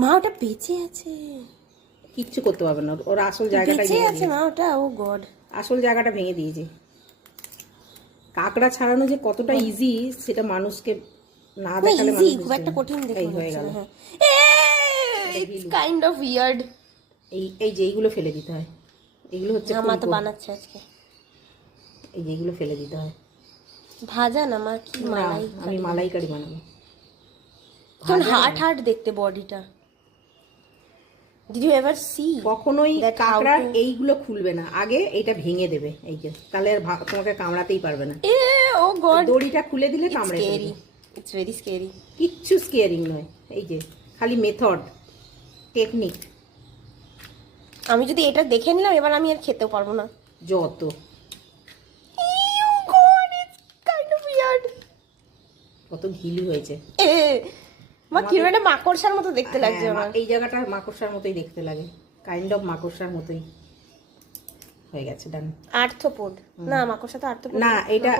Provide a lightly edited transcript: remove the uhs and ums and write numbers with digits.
মা ওটা বেঁচে আছে, কিচ্ছু করতে পারবে না, ওর আসল জায়গাটা বেঁচে আছে মা ওটা। ও গড, আসল জায়গাটা ভেঙে দিয়েছে। কাঁকড়া ছাড়ানো যে কতটা ইজি সেটা মানুষকে না দেখালে ইজি, মানুষ খুব বুঝবে একটা না। কঠিন দেখে এই মনে হয়ে হচ্ছে গেল। না। হ্যাঁ, ইটস কাইন্ড অফ উইয়ার্ড। এই যে এইগুলো ফেলে দিতে হয়, এগুলো হচ্ছে মা তো ফুলকো। বানাচ্ছে আজকে। এই যে এইগুলো ফেলে দিতে হয়। ভাজা না মা, কি না, মালাই, আমি মালাইকারি বানাবো। কেমন হার্ট হার্ট দেখতে বডিটা। Did you ever see? কখনোই কাঁকড়া এইগুলো খুলবে না, আগে এইটা ভেঙে দেবে, এই যে, তাহলে আর তোমাকে কামড়াতেই পারবে না। ও গড, দড়িটা খুলে দিলে কামড়ে ফেলবে। It's very scary. কিচ্ছু স্কেয়ারিং নয়, এই যে খালি মেথড, টেকনিক। আমি যদি এটা দেখে নিলাম এবার আমি আর খেতেও পারবো না। যত কত ঘিলি হয়েছে। মা কি একটা মাকড়সার মতো দেখতে লাগছে আমার। এই জায়গাটা মাকড়সার মতোই দেখতে লাগে, কাইন্ড অফ মাকড়সার মতোই হয়ে গেছে। ডান। আর্থ্রোপড না, মাকড়সা তো আর্থ্রোপড না, এটা